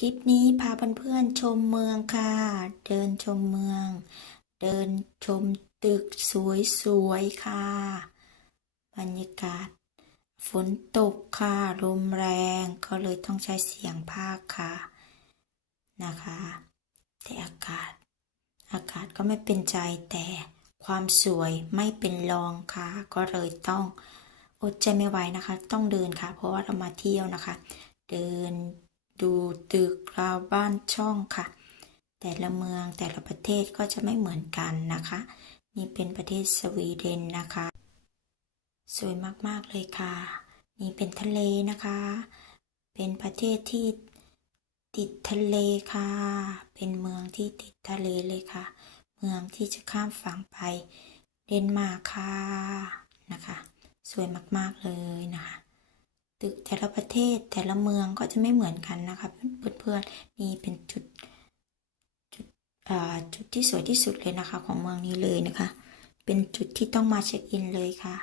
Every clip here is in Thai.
คลิปนี้พาเพื่อนๆชมเมืองค่ะ เดินชมเมือง เดินชมตึกสวยๆค่ะ บรรยากาศ ฝนตกค่ะลมแรงก็เลยต้องใช้เสียงภาคค่ะนะคะ แต่อากาศ อากาศก็ไม่เป็นใจแต่ความสวยไม่เป็นรองค่ะ ก็เลยต้องอดใจไม่ไหวนะคะ ต้องเดินค่ะ เพราะว่าเรามาเที่ยวนะคะ เดิน ดูตึกราวบ้านช่องค่ะ แต่ละเมืองแต่ละประเทศก็จะไม่เหมือนกันนะคะ นี่เป็นประเทศสวีเดนนะคะ สวยมากๆเลยค่ะ นี่เป็นทะเลนะคะ เป็นประเทศที่ติดทะเลค่ะ เป็นเมืองที่ติดทะเลเลยค่ะ เมืองที่จะข้ามฝั่งไปเดนมาร์กค่ะนะคะ สวยมากๆเลยนะคะ ตึกแต่ละประเทศแต่ละเมืองก็จะไม่เหมือนกันนะคะเพื่อนๆนี่เป็นจุดจุดอ่าจุดที่สวยที่สุดเลยนะคะ ของเมืองนี้เลยนะคะ เป็นจุดที่ต้องมาเช็คอินเลยค่ะ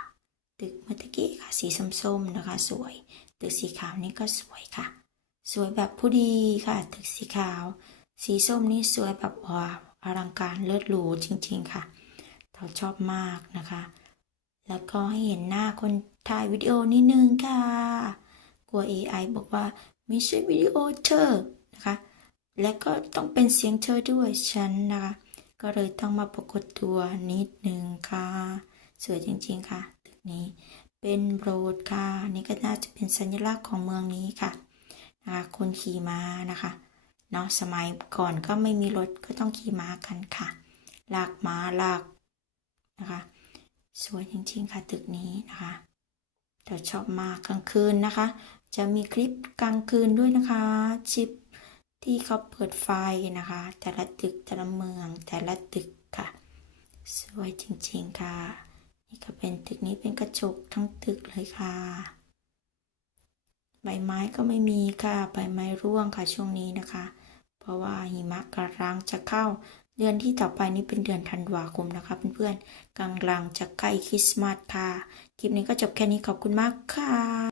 ตึกเมื่อกี้ค่ะสีส้มๆนะคะ สวย ตึกสีขาวนี่ก็สวยค่ะ สวยแบบผู้ดีค่ะ ตึกสีขาว สีส้มนี่สวยแบบว้าวอลังการเลิศหรูจริง ๆค่ะเราชอบมากนะคะ แล้วก็ให้เห็นหน้าคนถ่ายวิดีโอนิดนึงค่ะ กลัว AI บอกว่าไม่ใช่วิดีโอเธอนะคะ และก็ต้องเป็นเสียงเธอด้วยฉันนะคะ ก็เลยต้องมาปรากฏตัวนิดนึงค่ะ สวยจริงๆค่ะตึกนี้ เป็นโบรดค่ะ นี่ก็น่าจะเป็นสัญลักษณ์ของเมืองนี้ค่ะนะคะคนขี่ม้านะคะเนาะสมัยก่อนก็ไม่มีรถก็ต้องขี่ม้ากันค่ะ ลากม้าลากนะคะ สวยจริงๆค่ะตึกนี้นะคะแต่ชอบมากกลางคืนนะคะ จะมีคลิปกลางคืนด้วยนะคะ ชิปที่เขาเปิดไฟนะคะ แต่ละตึกแต่ละเมืองแต่ละตึกค่ะ สวยจริงๆค่ะ นี่ก็เป็นตึกนี้เป็นกระจกทั้งตึกเลยค่ะ ใบไม้ก็ไม่มีค่ะ ใบไม้ร่วงค่ะช่วงนี้นะคะ เพราะว่าหิมะกำลังจะเข้า เดือนที่ต่อไปนี้เป็นเดือนธันวาคมนะคะเพื่อนๆกลางจะใกล้คริสต์มาสค่ะ คลิปนี้ก็จบแค่นี้ขอบคุณมากค่ะ